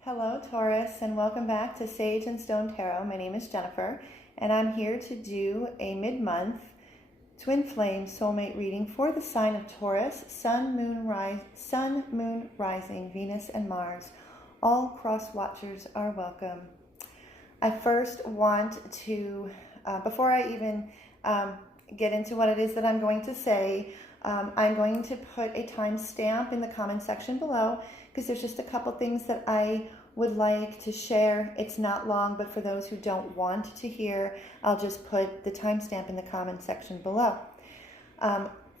Hello Taurus, and welcome back to Sage and Stone Tarot. My name is Jennifer, and I'm here to do a mid-month twin flame soulmate reading for the sign of Taurus, Sun, Moon, Rising, Venus, and Mars. All cross watchers are welcome. I first want to, before I even get into what it is that I'm going to say, I'm going to put a timestamp in the comment section below because there's just a couple things that I would like to share. It's not long, but for those who don't want to hear, I'll just put the timestamp in the comment section below.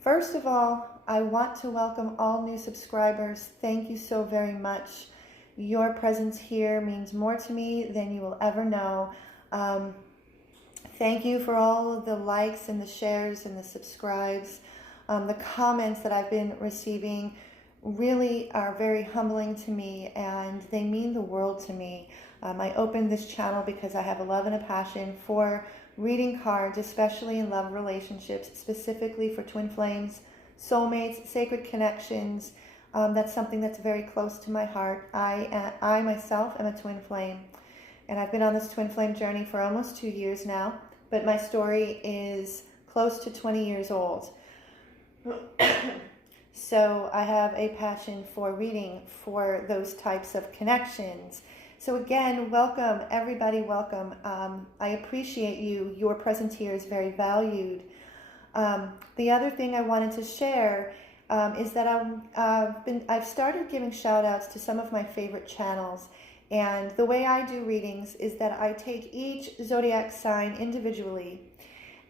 First of all, I want to welcome all new subscribers. Thank you so very much. Your presence here means more to me than you will ever know. Thank you for all of the likes and the shares and the subscribes. The comments that I've been receiving really are very humbling to me, and they mean the world to me. I opened this channel because I have a love and a passion for reading cards, especially in love relationships, specifically for twin flames, soulmates, sacred connections. That's something that's very close to my heart. I myself am a twin flame, and I've been on this twin flame journey for almost 2 years now, but my story is close to 20 years old. So I have a passion for reading for those types of connections. So again, welcome, everybody, welcome. I appreciate you. Your presence here is very valued. The other thing I wanted to share is that I've started giving shout outs to some of my favorite channels. And the way I do readings is that I take each zodiac sign individually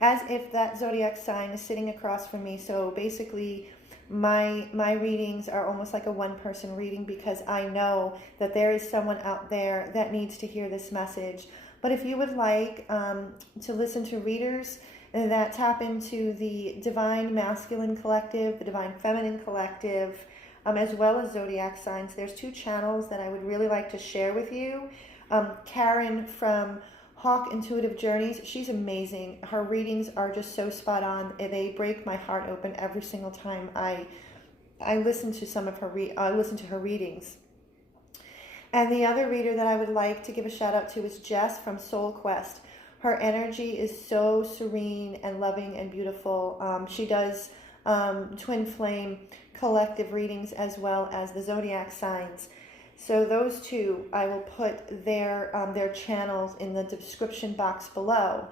as if that zodiac sign is sitting across from me. So basically, my readings are almost like a one-person reading because I know that there is someone out there that needs to hear this message. But if you would like to listen to readers that tap into the Divine Masculine Collective, the Divine Feminine Collective, as well as zodiac signs, there's 2 channels that I would really like to share with you. Karen from Hawk Intuitive Journeys, she's amazing. Her readings are just so spot on. They break my heart open every single time I listen to some of her her readings. And the other reader that I would like to give a shout out to is Jess from Soul Quest. Her energy is so serene and loving and beautiful. She does twin flame collective readings as well as the zodiac signs. So those 2, I will put their channels in the description box below.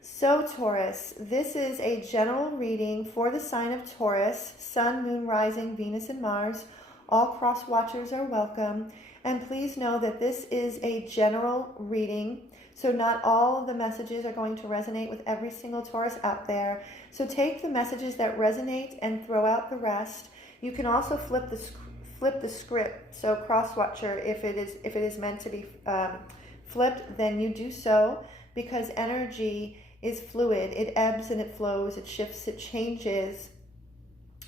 So Taurus, this is a general reading for the sign of Taurus, Sun, Moon, Rising, Venus, and Mars. All cross watchers are welcome. And please know that this is a general reading. So not all of the messages are going to resonate with every single Taurus out there. So take the messages that resonate and throw out the rest. You can also flip the script. So cross watcher, if it is meant to be flipped, then you do so, because energy is fluid. It ebbs and it flows, it shifts, it changes.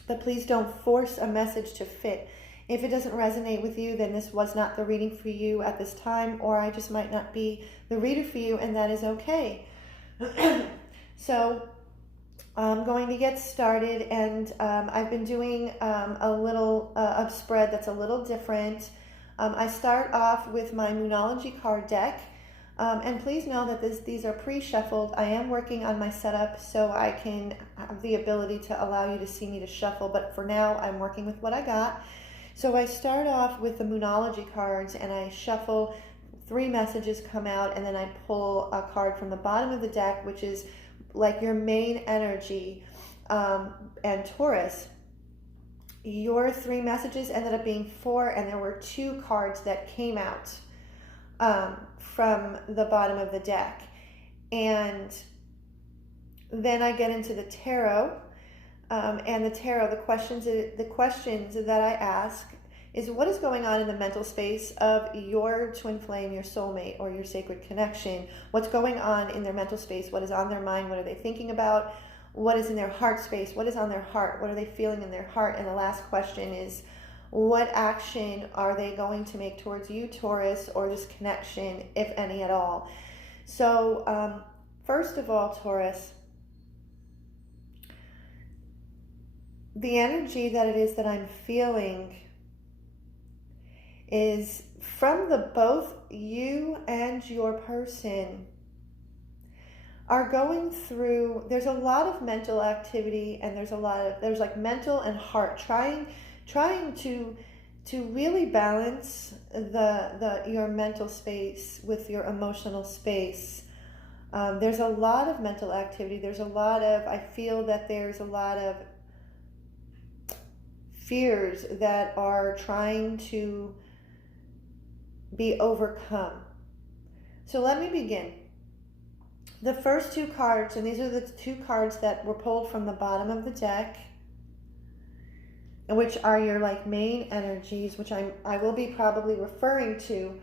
But please don't force a message to fit. If it doesn't resonate with you, then this was not the reading for you at this time, or I just might not be the reader for you, and that is okay. So I'm going to get started, and I've been doing a little a spread that's a little different. I start off with my Moonology card deck, and please know that these are pre-shuffled. I am working on my setup so I can have the ability to allow you to see me to shuffle, but for now I'm working with what I got. So I start off with the Moonology cards, and I shuffle. 3 messages come out, and then I pull a card from the bottom of the deck, which is like your main energy. And Taurus, your 3 messages ended up being 4, and there were 2 cards that came out from the bottom of the deck. And then I get into the tarot, and the tarot, the questions that I ask is, what is going on in the mental space of your twin flame, your soulmate, or your sacred connection? What's going on in their mental space? What is on their mind? What are they thinking about? What is in their heart space? What is on their heart? What are they feeling in their heart? And the last question is, what action are they going to make towards you, Taurus, or this connection, if any at all? So first of all, Taurus, the energy that it is that I'm feeling is from the both you and your person are going through, there's a lot of mental activity, and there's like mental and heart trying to really balance your mental space with your emotional space. There's a lot of mental activity. I feel that there's a lot of fears that are trying to be overcome. So let me begin. The first two cards, and these are the two cards that were pulled from the bottom of the deck, which are your like main energies, which I will be probably referring to,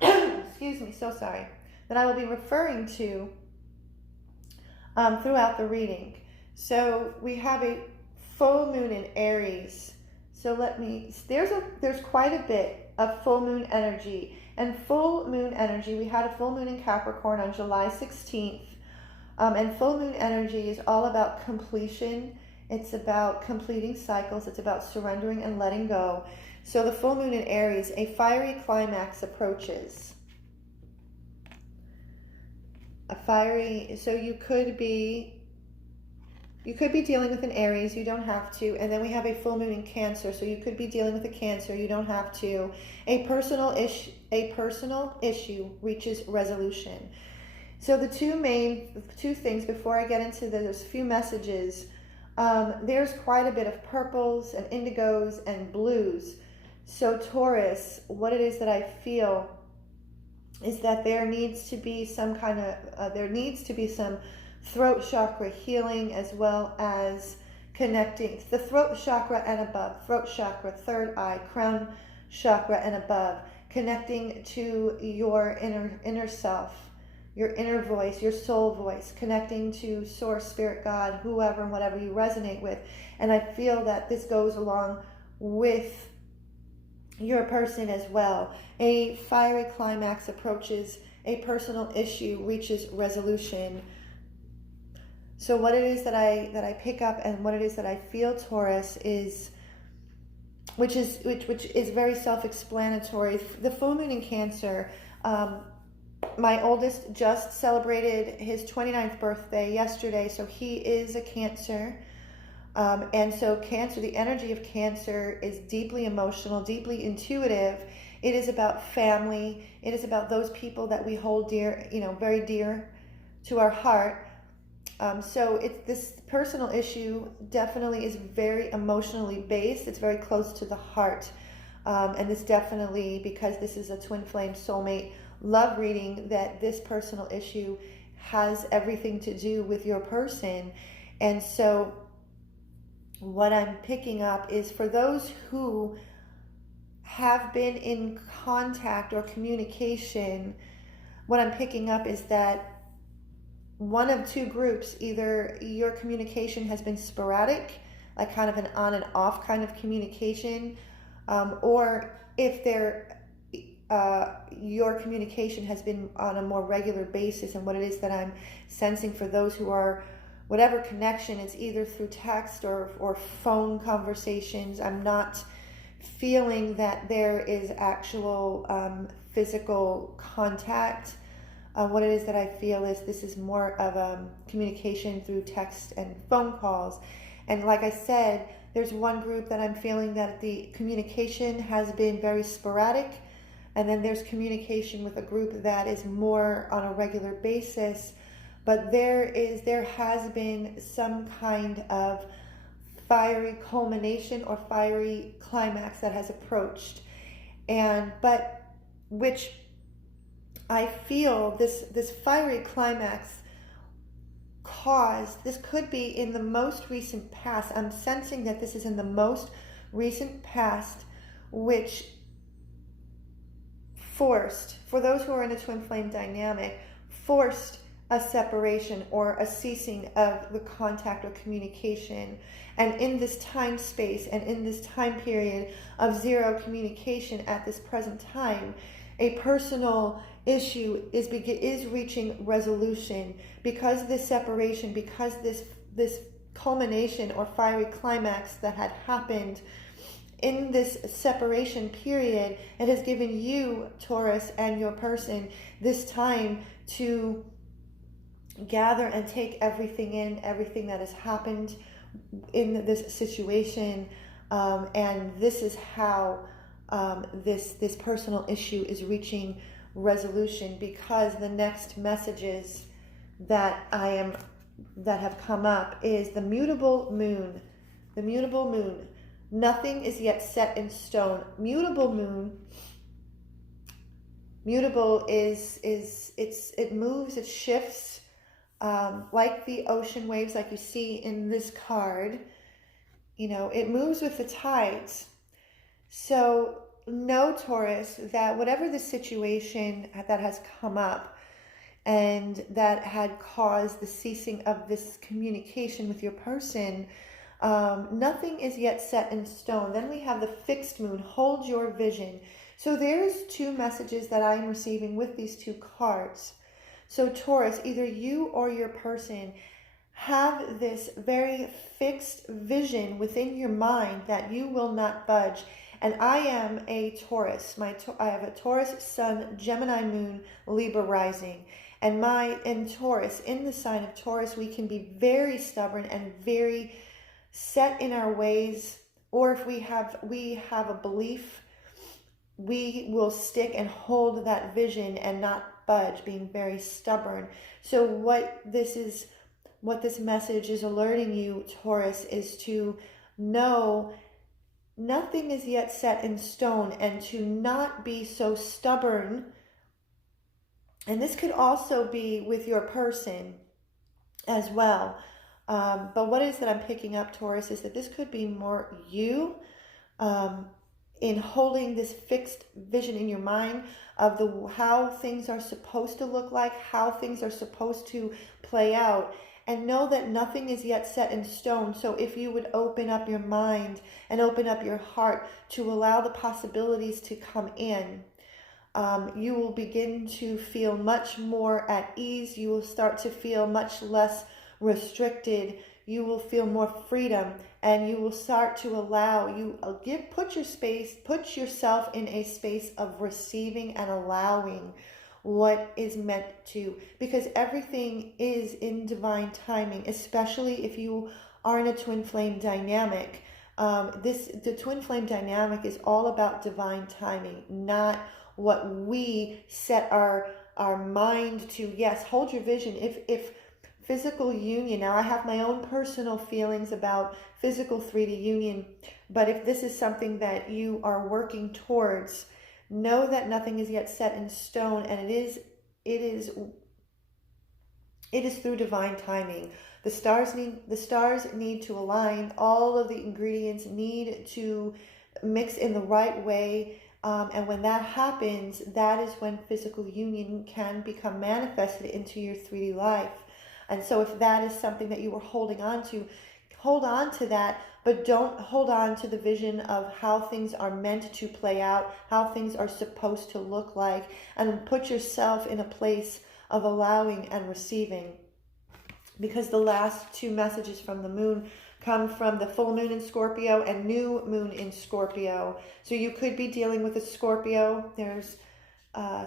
excuse me, so sorry, that I will be referring to throughout the reading. So we have a full moon in Aries. So there's quite a bit of full moon energy. And full moon energy, we had a full moon in Capricorn on July 16th. And full moon energy is all about completion. It's about completing cycles. It's about surrendering and letting go. So the full moon in Aries, a fiery climax approaches. So you could be dealing with an Aries, you don't have to. And then we have a full moon in Cancer, so you could be dealing with a Cancer, you don't have to. A personal issue reaches resolution. So the two things before I get into those few messages, there's quite a bit of purples and indigos and blues. So Taurus, what it is that I feel is that there needs to be some throat chakra healing, as well as connecting the throat chakra and above, throat chakra, third eye, crown chakra and above, connecting to your inner self, your inner voice, your soul voice, connecting to source, spirit, God, whoever and whatever you resonate with. And I feel that this goes along with your person as well. A fiery climax approaches, a personal issue reaches resolution. So what it is that I pick up and what it is that I feel, Taurus, is which is very self-explanatory. The full moon in Cancer, my oldest just celebrated his 29th birthday yesterday, so he is a Cancer. And so Cancer, the energy of Cancer is deeply emotional, deeply intuitive. It is about family. It is about those people that we hold dear, very dear to our heart. So this personal issue definitely is very emotionally based. It's very close to the heart. And this definitely, because this is a twin flame soulmate love reading, that this personal issue has everything to do with your person. And so what I'm picking up is for those who have been in contact or communication, what I'm picking up is that one of two groups, either your communication has been sporadic, like kind of an on and off kind of communication, or if your communication has been on a more regular basis. And what it is that I'm sensing for those who are, whatever connection, it's either through text or phone conversations. I'm not feeling that there is actual physical contact. What it is that I feel is this is more of a communication through text and phone calls. And like I said, there's one group that I'm feeling that the communication has been very sporadic. And then there's communication with a group that is more on a regular basis. But there has been some kind of fiery culmination or fiery climax that has approached. But which I feel this fiery climax this could be in the most recent past. I'm sensing that this is in the most recent past, which forced, for those who are in a twin flame dynamic, forced a separation or a ceasing of the contact or communication. And in this time space and in this time period of zero communication at this present time, a personal issue is reaching resolution, because this separation, because this culmination or fiery climax that had happened in this separation period. It has given you, Taurus, and your person this time to gather and take everything in, everything that has happened in this situation, and this is how this personal issue is reaching resolution, because the next messages that have come up is the mutable moon. The mutable moon. Nothing is yet set in stone. Mutable moon. Mutable it moves, it shifts, like the ocean waves, like you see in this card. You know, it moves with the tides. So know, Taurus, that whatever the situation that has come up and that had caused the ceasing of this communication with your person, nothing is yet set in stone. Then we have the fixed moon. Hold your vision. So there's two messages that I'm receiving with these two cards. So Taurus, either you or your person have this very fixed vision within your mind that you will not budge. And I am a Taurus. I have a Taurus sun, Gemini moon, Libra rising. And in Taurus, in the sign of Taurus, we can be very stubborn and very set in our ways. Or if we have a belief, we will stick and hold that vision and not budge, being very stubborn. So what this message is alerting you, Taurus, is to know nothing is yet set in stone, and to not be so stubborn. And this could also be with your person as well. But what is that I'm picking up, Taurus, is that this could be more you in holding this fixed vision in your mind of how things are supposed to look like, how things are supposed to play out. And know that nothing is yet set in stone. So if you would open up your mind and open up your heart to allow the possibilities to come in, you will begin to feel much more at ease. You will start to feel much less restricted. You will feel more freedom, and you will start to allow put yourself in a space of receiving and allowing what is meant to, because everything is in divine timing, especially if you are in a twin flame dynamic. The twin flame dynamic is all about divine timing, not what we set our mind to. Yes, hold your vision. If physical union, now I have my own personal feelings about physical 3D union, but if this is something that you are working towards, know that nothing is yet set in stone, and it is through divine timing. The stars need to align. All of the ingredients need to mix in the right way. And when that happens, that is when physical union can become manifested into your 3D life. And so if that is something that you are holding on to, hold on to that, but don't hold on to the vision of how things are meant to play out, how things are supposed to look like, and put yourself in a place of allowing and receiving. Because the last two messages from the moon come from the full moon in Scorpio and new moon in Scorpio. So you could be dealing with a Scorpio. There's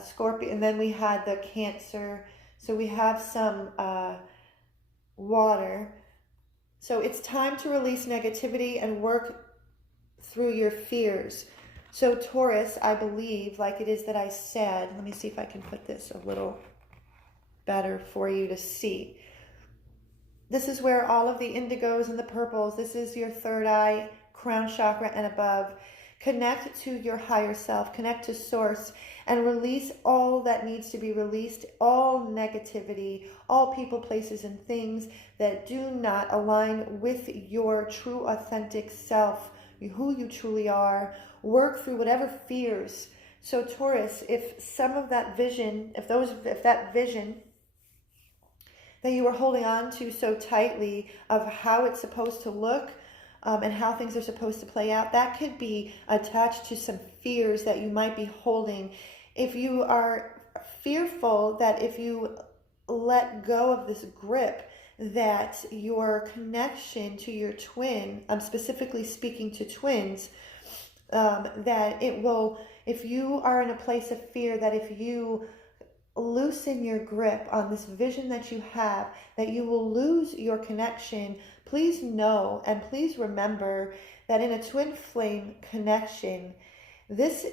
Scorpio, and then we had the Cancer. So we have some water. So it's time to release negativity and work through your fears. So Taurus, I believe, like it is that I said, let me see if I can put this a little better for you to see. This is where all of the indigos and the purples, this is your third eye, crown chakra and above. Connect to your higher self, connect to source, and release all that needs to be released, all negativity, all people, places, and things that do not align with your true, authentic self, who you truly are. Work through whatever fears. So Taurus, if some of that vision, if that vision that you are holding on to so tightly of how it's supposed to look, and how things are supposed to play out, that could be attached to some fears that you might be holding. If you are fearful that if you let go of this grip, that your connection to your twin, I'm specifically speaking to twins, that it will, if you are in a place of fear, that if you loosen your grip on this vision that you have, that you will lose your connection. Please know and please remember that in a twin flame connection, this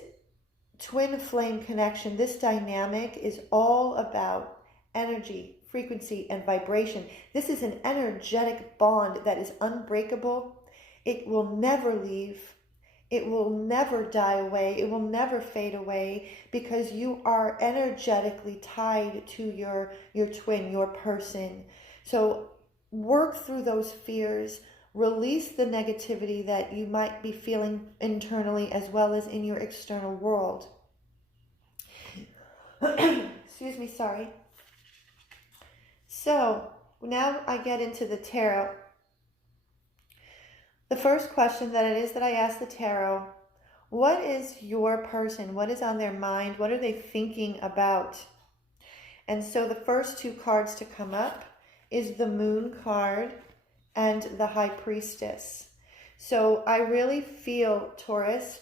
twin flame connection, this dynamic is all about energy, frequency, and vibration. This is an energetic bond that is unbreakable. It will never leave. It will never die away. It will never fade away, because you are energetically tied to your twin, your person. So work through those fears. Release the negativity that you might be feeling internally as well as in your external world. Excuse me, sorry. So now I get into the tarot. The first question that it is that I ask the tarot, what is your person? What is on their mind? What are they thinking about? And so the first two cards to come up is the Moon card and the High Priestess. So I really feel, Taurus,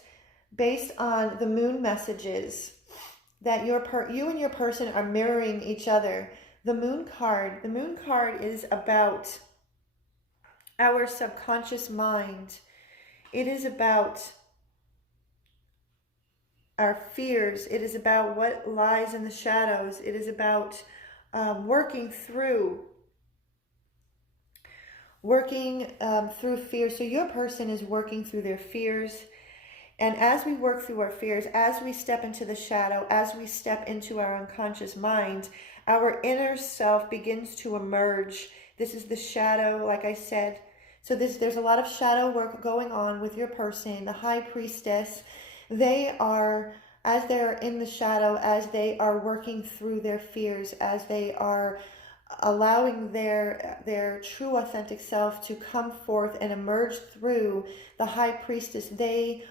based on the Moon messages, that you and your person are mirroring each other. The Moon card is about our subconscious mind. It is about our fears. It is about what lies in the shadows. It is about working through fear. So your person is working through their fears. And as we work through our fears, as we step into the shadow, as we step into our unconscious mind, our inner self begins to emerge. This is the shadow, like I said. So there's a lot of shadow work going on with your person. The High Priestess, they are, as they're in the shadow, as they are working through their fears, as they are allowing their true authentic self to come forth and emerge through the High Priestess, they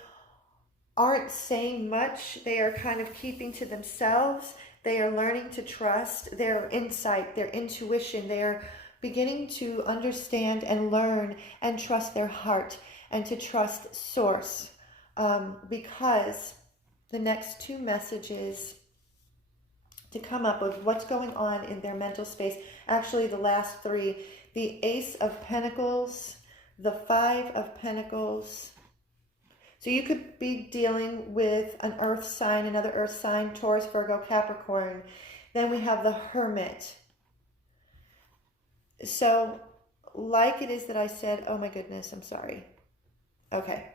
aren't saying much. They are kind of keeping to themselves. They are learning to trust their insight, their intuition. They are beginning to understand and learn and trust their heart and to trust source, because the next two messages to come up with what's going on in their mental space, actually the last three, the Ace of Pentacles, the Five of Pentacles. So you could be dealing with an earth sign, another earth sign, Taurus, Virgo, Capricorn. Then we have the Hermit. So like it is that I said, oh my goodness, I'm sorry. Okay.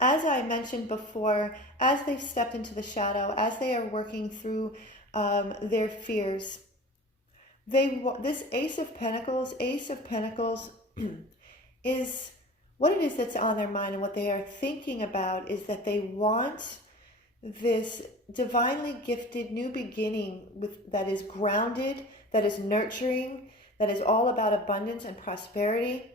As I mentioned before, as they've stepped into the shadow, as they are working through their fears, this Ace of Pentacles is what it is that's on their mind, and what they are thinking about is that they want this divinely gifted new beginning that is grounded, that is nurturing, that is all about abundance and prosperity.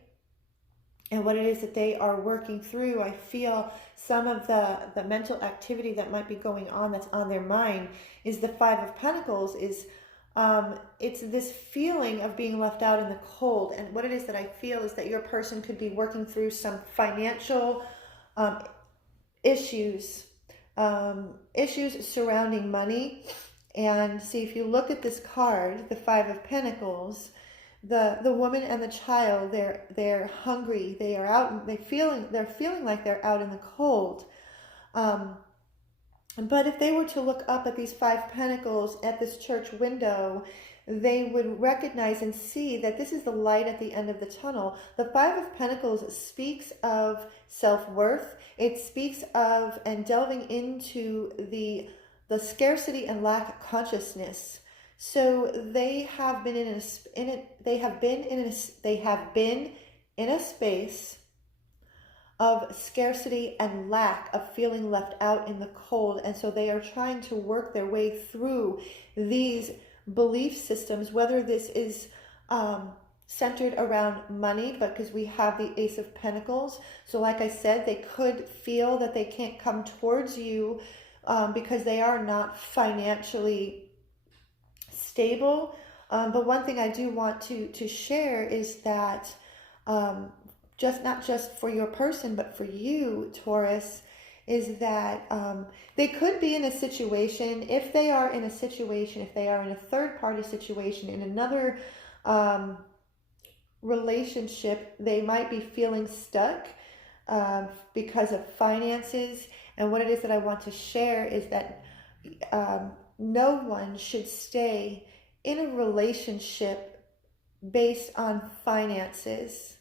And what it is that they are working through, I feel some of the mental activity that might be going on that's on their mind is the Five of Pentacles. It's this feeling of being left out in the cold. And what it is that I feel is that your person could be working through some financial issues surrounding money. And see, if you look at this card, the Five of Pentacles, the woman and the child, they're hungry, they are out, they're feeling like they're out in the cold. But if they were to look up at these Five Pentacles at this church window, they would recognize and see that this is the light at the end of the tunnel. The Five of Pentacles speaks of self-worth. It speaks of and delving into the scarcity and lack consciousness. So they have been in a space of scarcity and lack, of feeling left out in the cold. And so they are trying to work their way through these belief systems, whether this is centered around money, but because we have the Ace of Pentacles. So like I said, they could feel that they can't come towards you because they are not financially stable. But one thing I do want to share is that not just for your person, but for you, Taurus, is that they could be in a situation, if they are in a situation, if they are in a third party situation, in another relationship, they might be feeling stuck because of finances. And what it is that I want to share is that no one should stay in a relationship based on finances.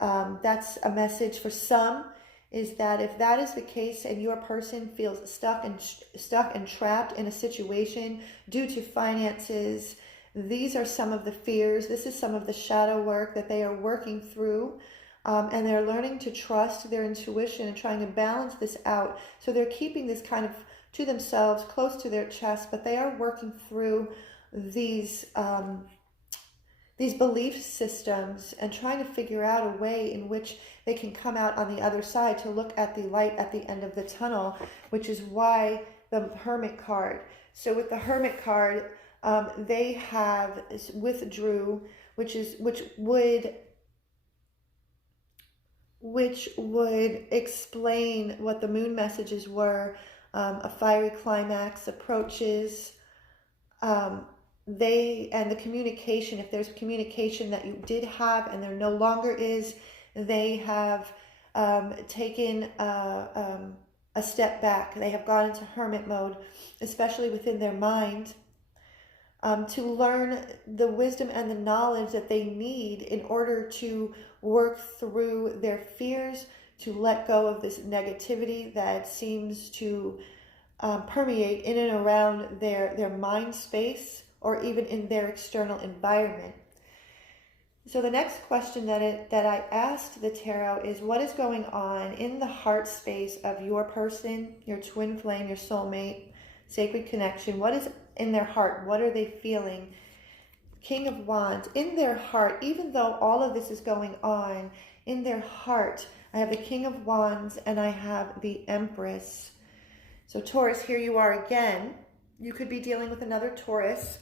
That's a message for some, is that if that is the case and your person feels stuck and trapped in a situation due to finances, these are some of the fears. This is some of the shadow work that they are working through. And they're learning to trust their intuition and trying to balance this out. So they're keeping this kind of to themselves, close to their chest, but they are working through these belief systems and trying to figure out a way in which they can come out on the other side to look at the light at the end of the tunnel, which is why the Hermit card. So with the Hermit card, they have withdrew, which would explain what the moon messages were. A fiery climax approaches. And the communication, if there's communication that you did have and there no longer is, they have taken a step back. They have gone into hermit mode, especially within their mind, to learn the wisdom and the knowledge that they need in order to work through their fears, to let go of this negativity that seems to permeate in and around their mind space, or even in their external environment. So the next question that I asked the tarot is, what is going on in the heart space of your person, your twin flame, your soulmate, sacred connection? What is in their heart? What are they feeling? King of Wands, in their heart, even though all of this is going on, in their heart, I have the King of Wands and I have the Empress. So Taurus, here you are again. You could be dealing with another Taurus.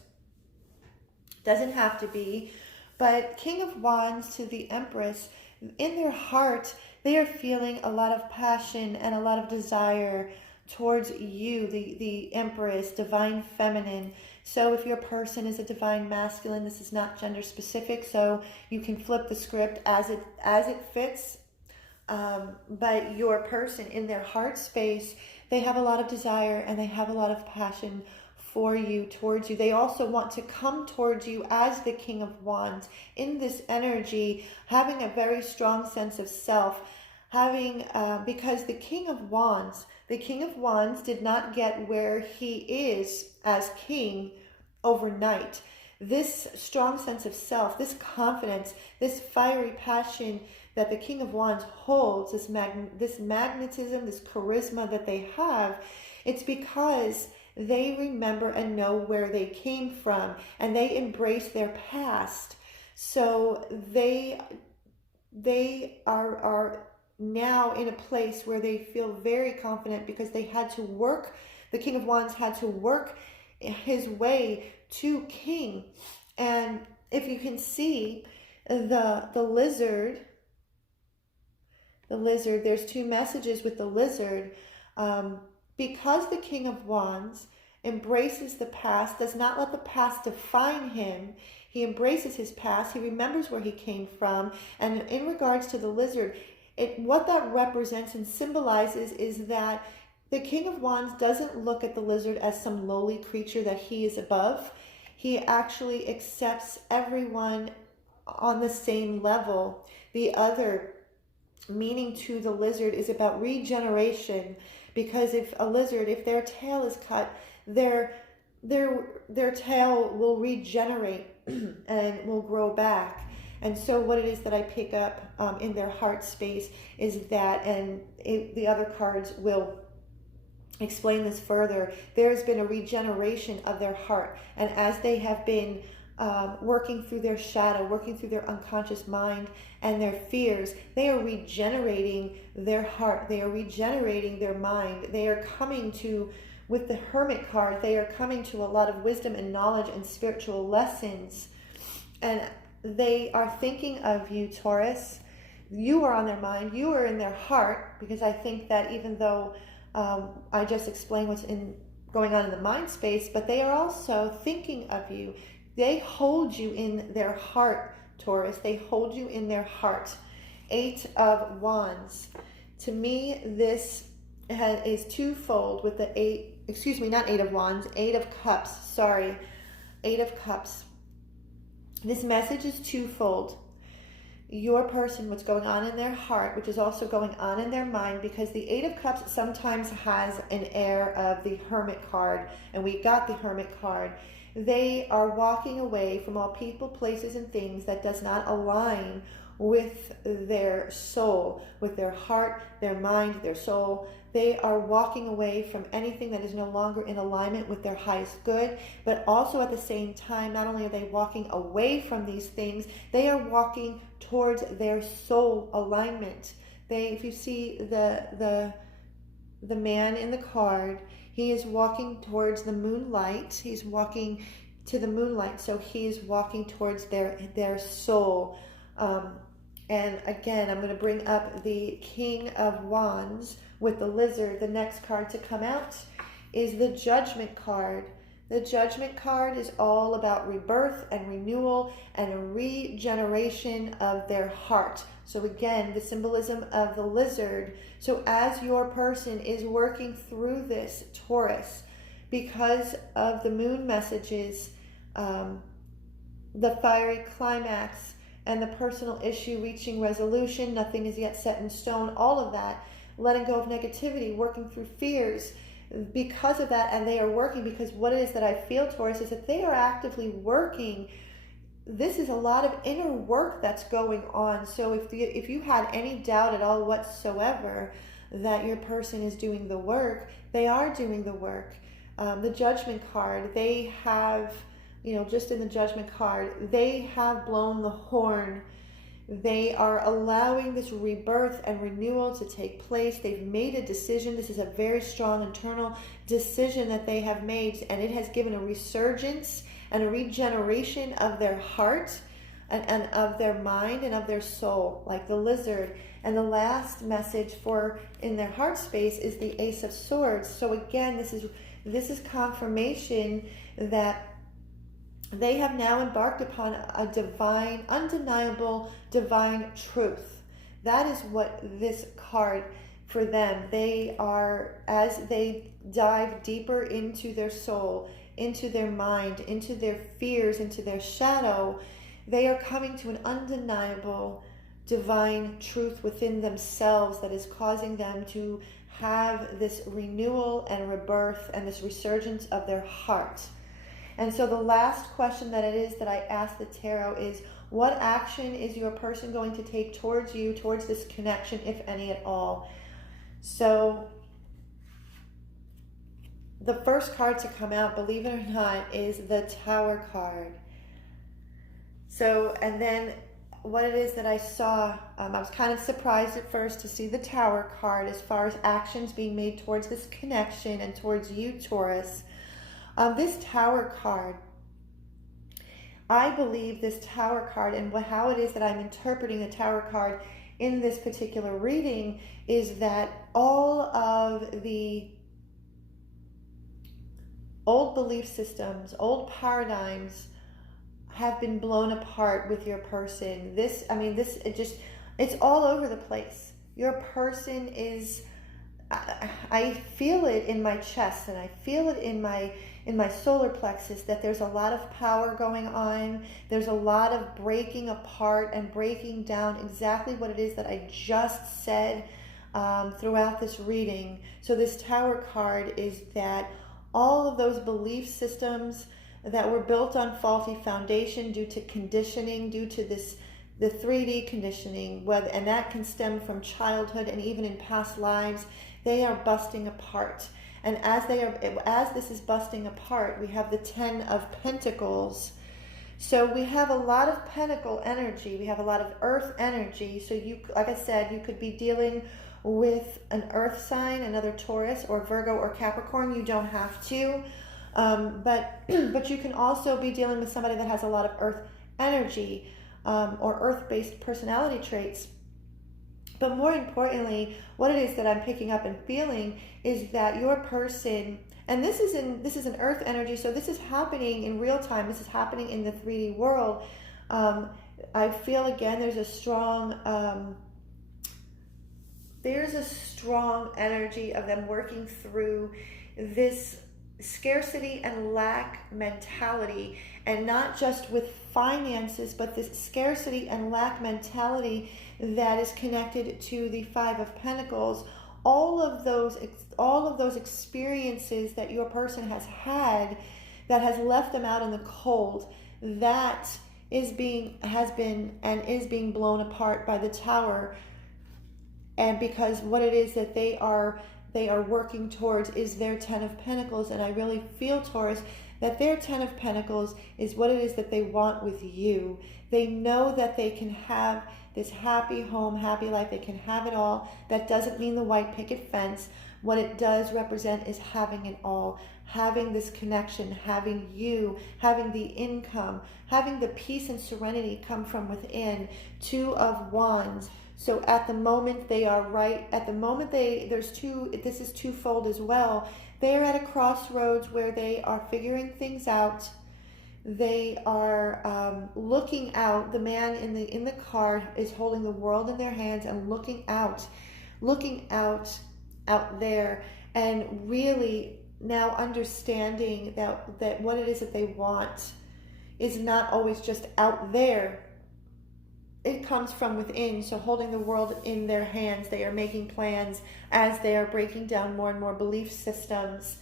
Doesn't have to be. But King of Wands to the Empress, in their heart, they are feeling a lot of passion and a lot of desire towards you, the Empress, divine feminine. So if your person is a divine masculine, this is not gender specific, so you can flip the script as it fits. But your person, in their heart space, they have a lot of desire and they have a lot of passion for you, towards you. They also want to come towards you as the King of Wands in this energy, having a very strong sense of self, because the King of Wands did not get where he is as king overnight. This strong sense of self, this confidence, this fiery passion that the King of Wands holds, this magnetism, this charisma that they have, it's because they remember and know where they came from and they embrace their past. So they are now in a place where they feel very confident because they had to work. The King of Wands had to work his way to king. And if you can see the lizard, there's two messages with the lizard. Because the King of Wands embraces the past, does not let the past define him. He embraces his past. He remembers where he came from. And in regards to the lizard, what that represents and symbolizes is that the King of Wands doesn't look at the lizard as some lowly creature that he is above. He actually accepts everyone on the same level. The other meaning to the lizard is about regeneration, because if their tail is cut, their tail will regenerate and will grow back. And so what it is that I pick up in their heart space is that, and the other cards will explain this further, there has been a regeneration of their heart. And as they have been working through their shadow, working through their unconscious mind and their fears, they are regenerating their heart. They are regenerating their mind. They are coming to with the Hermit card, they are coming to a lot of wisdom and knowledge and spiritual lessons. And they are thinking of you, Taurus. You are on their mind. You are in their heart, because I think that even though I just explained what's going on in the mind space, but they are also thinking of you. They hold you in their heart, Taurus. They hold you in their heart. 8 of Wands. To me, this is twofold with the 8, excuse me, not 8 of Wands, 8 of Cups, sorry, 8 of Cups. This message is twofold. Your person, what's going on in their heart, which is also going on in their mind, because the 8 of Cups sometimes has an air of the Hermit card, and we got the Hermit card. They are walking away from all people, places, and things that does not align with their soul, with their heart, their mind, their soul. They are walking away from anything that is no longer in alignment with their highest good, but also at the same time, not only are they walking away from these things, they are walking towards their soul alignment. If you see the man in the card, he is walking towards the moonlight. He's walking to the moonlight, so he is walking towards their soul. And again, I'm going to bring up the King of Wands with the lizard. The next card to come out is the Judgment card. The Judgment card is all about rebirth and renewal and a regeneration of their heart. So again, the symbolism of the lizard. So as your person is working through this, Taurus, because of the moon messages, the fiery climax, and the personal issue reaching resolution, nothing is yet set in stone, all of that, letting go of negativity, working through fears, because of that, and they are working, because what it is that I feel, Taurus, is that they are actively working. This is a lot of inner work that's going on. So if you had any doubt at all whatsoever that your person is doing the work, they are doing the work. The Judgment card, they have, just in the Judgment card, they have blown the horn. They are allowing this rebirth and renewal to take place. They've made a decision. This is a very strong internal decision that they have made, and it has given a resurgence and a regeneration of their heart and of their mind and of their soul, like the lizard. And the last message for in their heart space is the Ace of Swords. So again, this is confirmation that they have now embarked upon a divine, undeniable divine truth. That is what this card for them. They are, as they dive deeper into their soul, into their mind, into their fears, into their shadow, they are coming to an undeniable divine truth within themselves that is causing them to have this renewal and rebirth and this resurgence of their heart. And so the last question that it is that I ask the tarot is, what action is your person going to take towards you, towards this connection, if any at all? So the first card to come out, believe it or not, is the Tower card. So, and then what it is that I saw, I was kind of surprised at first to see the Tower card as far as actions being made towards this connection and towards you, Taurus. This Tower card, I believe this Tower card, and how it is that I'm interpreting the Tower card in this particular reading, is that all of the old belief systems, old paradigms have been blown apart with your person. It's all over the place. Your person is, I feel it in my chest, and I feel it in my solar plexus, that there's a lot of power going on. There's a lot of breaking apart and breaking down exactly what it is that I just said throughout this reading. So this Tower card is that all of those belief systems that were built on faulty foundation due to conditioning, due to the 3D conditioning, and that can stem from childhood and even in past lives, they are busting apart. And as this is busting apart, we have the 10 of Pentacles. So we have a lot of pentacle energy. We have a lot of earth energy. So like I said, you could be dealing with an earth sign, another Taurus or Virgo or Capricorn. You don't have to. But you can also be dealing with somebody that has a lot of earth energy or earth-based personality traits. But more importantly, what it is that I'm picking up and feeling is that your person, and this is an earth energy, so this is happening in real time. This is happening in the 3D world. I feel again there's a strong energy of them working through this scarcity and lack mentality, and not just with finances, but this scarcity and lack mentality that is connected to the Five of Pentacles. All of those experiences that your person has had that has left them out in the cold, that is being blown apart by the Tower. And because what it is that they are working towards is their Ten of Pentacles. And I really feel, Taurus, that their Ten of Pentacles is what it is that they want with you. They know that they can have this happy home, happy life. They can have it all. That doesn't mean the white picket fence. What it does represent is having it all, having this connection, having you, having the income, having the peace and serenity come from within. Two of Wands. So at the moment this is twofold as well. They are at a crossroads where they are figuring things out. They are looking out. The man in the card is holding the world in their hands and looking out there, and really now understanding that what it is that they want is not always just out there. It comes from within. So holding the world in their hands, they are making plans as they are breaking down more and more belief systems.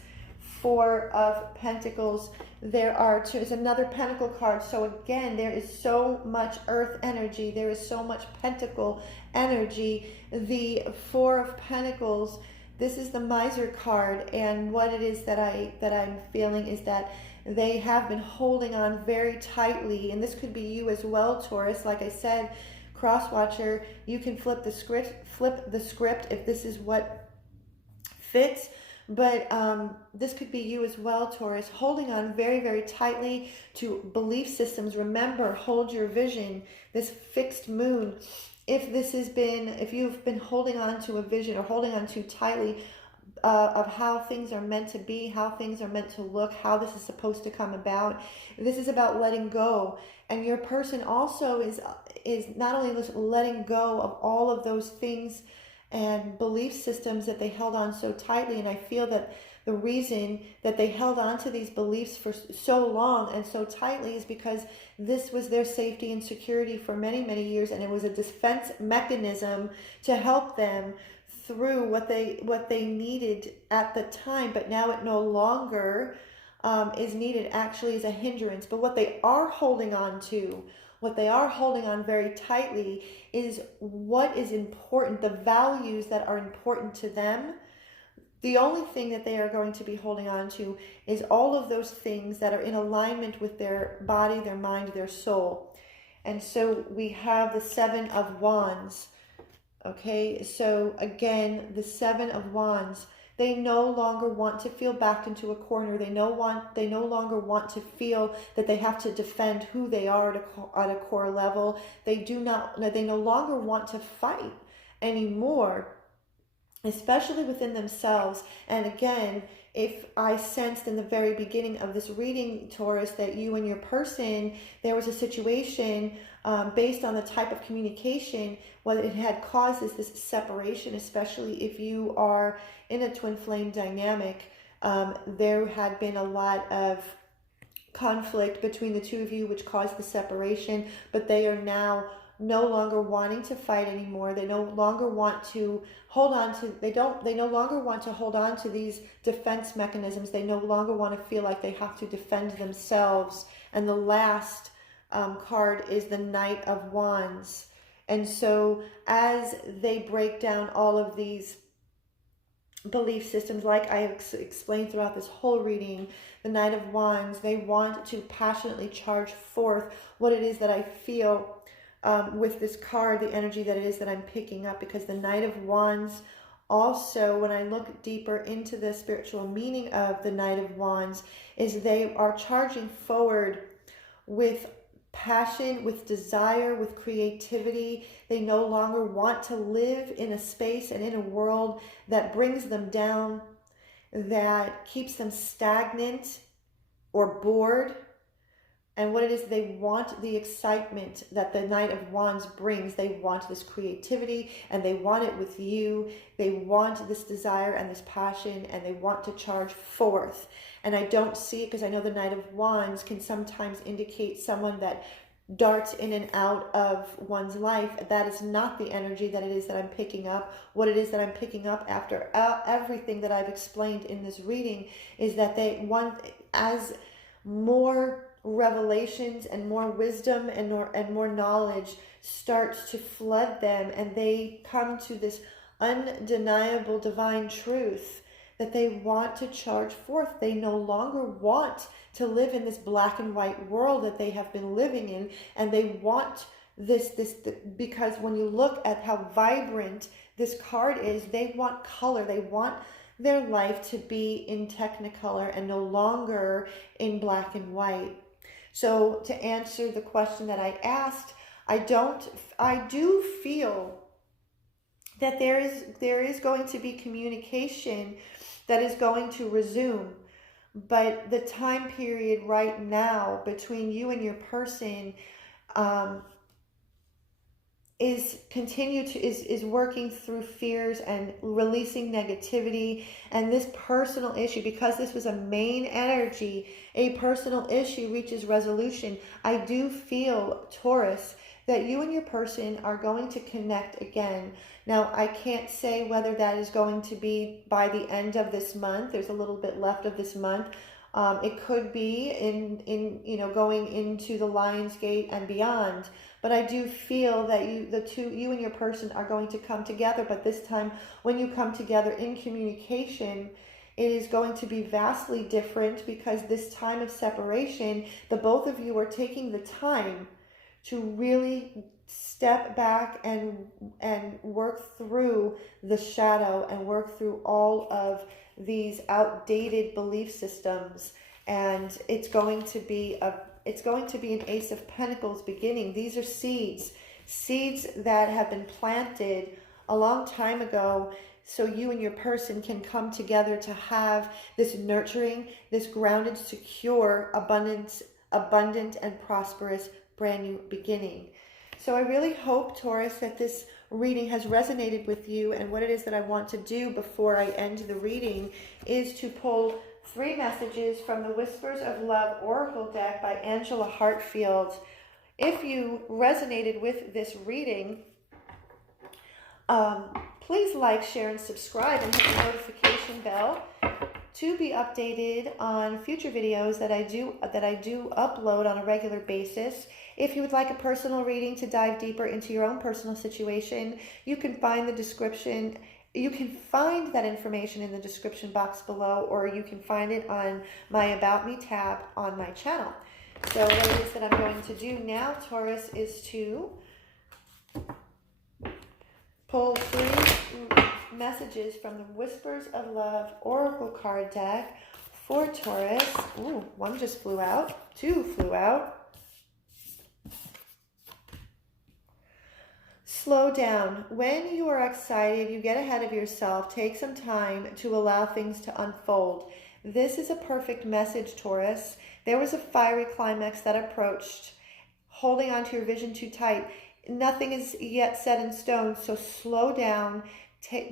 Four of Pentacles. There's another Pentacle card. So again, there is so much earth energy. There is so much Pentacle energy. The Four of Pentacles, this is the Miser card. And what it is that I'm feeling is that they have been holding on very tightly, and this could be you as well, Taurus. Like I said, Crosswatcher, you can flip the script if this is what fits. But this could be you as well, Taurus, holding on very, very tightly to belief systems. Remember, hold your vision, this fixed moon. If you've been holding on to a vision or holding on too tightly of how things are meant to be, how things are meant to look, how this is supposed to come about, this is about letting go. And your person also is not only letting go of all of those things and belief systems that they held on so tightly. And I feel that the reason that they held on to these beliefs for so long and so tightly is because this was their safety and security for many, many years, and it was a defense mechanism to help them through what they needed at the time. But now it no longer is needed, actually is a hindrance. But what they are holding on to, what they are holding on very tightly, is what is important, the values that are important to them. The only thing that they are going to be holding on to is all of those things that are in alignment with their body, their mind, their soul. And so we have the Seven of Wands. Okay, so again, the Seven of Wands. They no longer want to feel backed into a corner. They no longer want to feel that they have to defend who they are at a core level. They no longer want to fight anymore, especially within themselves. And again, if I sensed in the very beginning of this reading, Taurus, that you and your person, there was a situation based on the type of communication, whether it had caused this separation, especially if you are in a twin flame dynamic, there had been a lot of conflict between the two of you, which caused the separation. But they are now no longer wanting to fight anymore. They no longer want to hold on to, they no longer want to hold on to these defense mechanisms. They no longer want to feel like they have to defend themselves. And the last card is the Knight of Wands. And so as they break down all of these belief systems, like I explained throughout this whole reading, the Knight of Wands, they want to passionately charge forth what it is that I feel with this card, the energy that it is that I'm picking up, because the Knight of Wands, also, when I look deeper into the spiritual meaning of the Knight of Wands, is they are charging forward with passion, with desire, with creativity. They no longer want to live in a space and in a world that brings them down, that keeps them stagnant or bored. And what it is, they want the excitement that the Knight of Wands brings. They want this creativity, and they want it with you. They want this desire and this passion, and they want to charge forth. And I don't see it, because I know the Knight of Wands can sometimes indicate someone that darts in and out of one's life. That is not the energy that it is that I'm picking up. What it is that I'm picking up after everything that I've explained in this reading is that they want, as more revelations and more wisdom and more knowledge starts to flood them, and they come to this undeniable divine truth that they want to charge forth. They no longer want to live in this black and white world that they have been living in, and they want this because when you look at how vibrant this card is, they want color. They want their life to be in technicolor and no longer in black and white. So to answer the question that I asked, I do feel that there is going to be communication that is going to resume. But the time period right now between you and your person is working through fears and releasing negativity, and this personal issue, because this was a main energy, a personal issue reaches resolution. I do feel, Taurus, that you and your person are going to connect again. Now, I can't say whether that is going to be by the end of this month. There's a little bit left of this month. It could be in going into the Lion's Gate and beyond. But I do feel that you and your person are going to come together. But this time, when you come together in communication, it is going to be vastly different, because this time of separation, the both of you are taking the time to really step back and work through the shadow and work through all of these outdated belief systems. And it's going to be an Ace of Pentacles beginning. These are seeds that have been planted a long time ago, so you and your person can come together to have this nurturing, this grounded, secure, abundant and prosperous brand new beginning. So I really hope, Taurus, that this reading has resonated with you. And what it is that I want to do before I end the reading is to pull 3 messages from the Whispers of Love Oracle deck by Angela Hartfield. If you resonated with this reading, please like, share, and subscribe, and hit the notification bell to be updated on future videos that I do upload on a regular basis. If you would like a personal reading to dive deeper into your own personal situation, you can find that information in the description box below, or you can find it on my About Me tab on my channel. So what it is that I'm going to do now, Taurus, is to pull 3 messages from the Whispers of Love Oracle card deck for Taurus. Ooh, 1 just flew out. 2 flew out. Slow down. When you are excited, you get ahead of yourself. Take some time to allow things to unfold. This is a perfect message, Taurus. There was a fiery climax that approached. Holding on to your vision too tight. Nothing is yet set in stone, so slow down.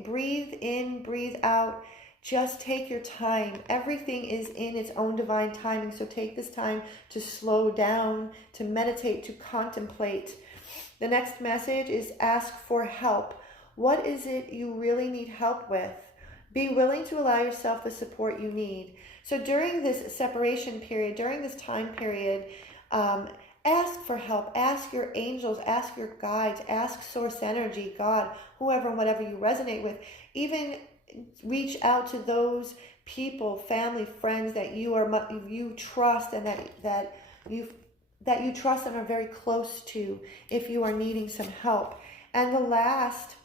Breathe in, breathe out. Just take your time. Everything is in its own divine timing, so take this time to slow down, to meditate, to contemplate. The next message is ask for help. What is it you really need help with? Be willing to allow yourself the support you need. So during this separation period, during this time period, ask for help. Ask your angels, ask your guides, ask source energy, God, whoever and whatever you resonate with. Even reach out to those people, family, friends that you trust and that that you trust and are very close to if you are needing some help. And the last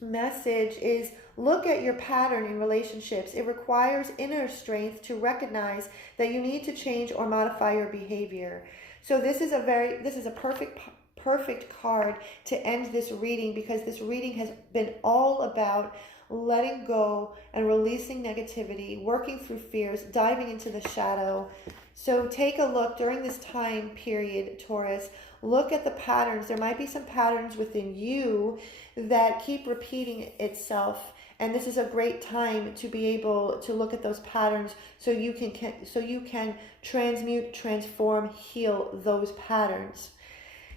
message is, look at your pattern in relationships. It requires inner strength to recognize that you need to change or modify your behavior. So this is a perfect card to end this reading, because this reading has been all about letting go and releasing negativity, working through fears, diving into the shadow. So take a look during this time period, Taurus. Look at the patterns. There might be some patterns within you that keep repeating itself. And this is a great time to be able to look at those patterns so you can transmute, transform, heal those patterns.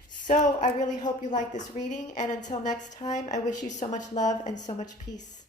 So I really hope you like this reading. And until next time, I wish you so much love and so much peace.